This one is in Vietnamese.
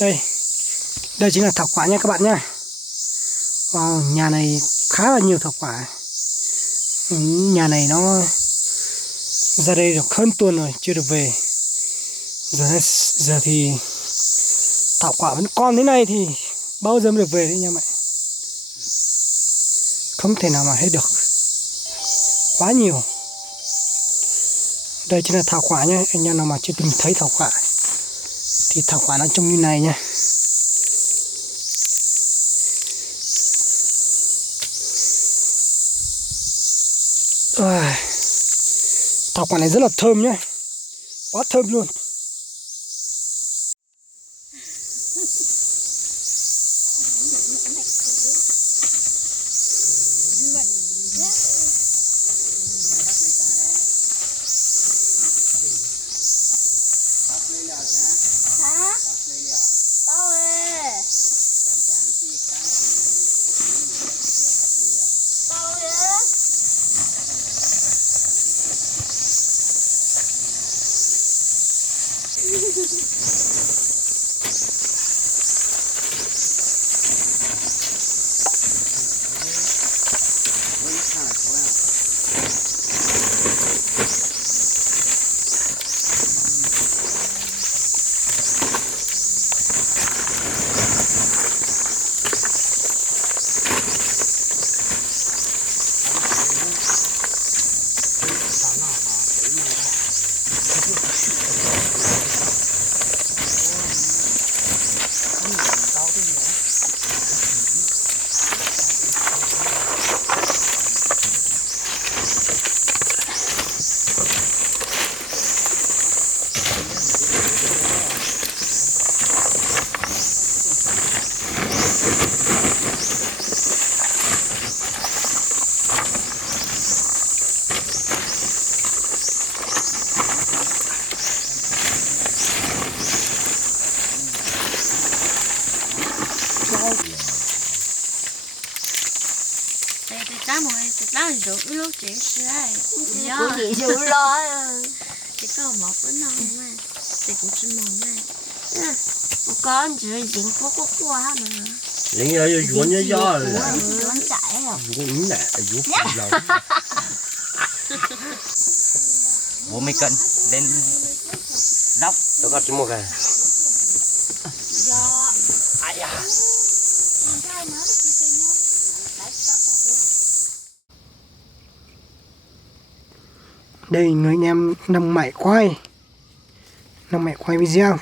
Đây, đây chính là thảo quả nha các bạn nhé. Wow, nhà này khá là nhiều thảo quả. Nhà này nó ra đây được hơn tuần rồi chưa được về. Giờ thì thảo quả vẫn còn thế này thì bao giờ mới được về đấy nha mẹ. Không thể nào mà hết được. Quá nhiều. Đây chính là thảo quả nhé. Anh em nào mà chưa từng thấy thảo quả thì thảo quả nó trông như này nha. Thảo quả này rất là thơm nhé. Quá thơm luôn. Cá mồi thì cá là rượu lúc chị sữa của chị rượu lo chỉ có một bữa non mà thì cũng chỉ một mà con chỉ dính có qua mà những cái ruộng nó gió rồi ruộng chạy à ruộng nè ruộng lâu bố mày cận lên dốc nó có một cái ai à Đây người anh em nằm mải quay video.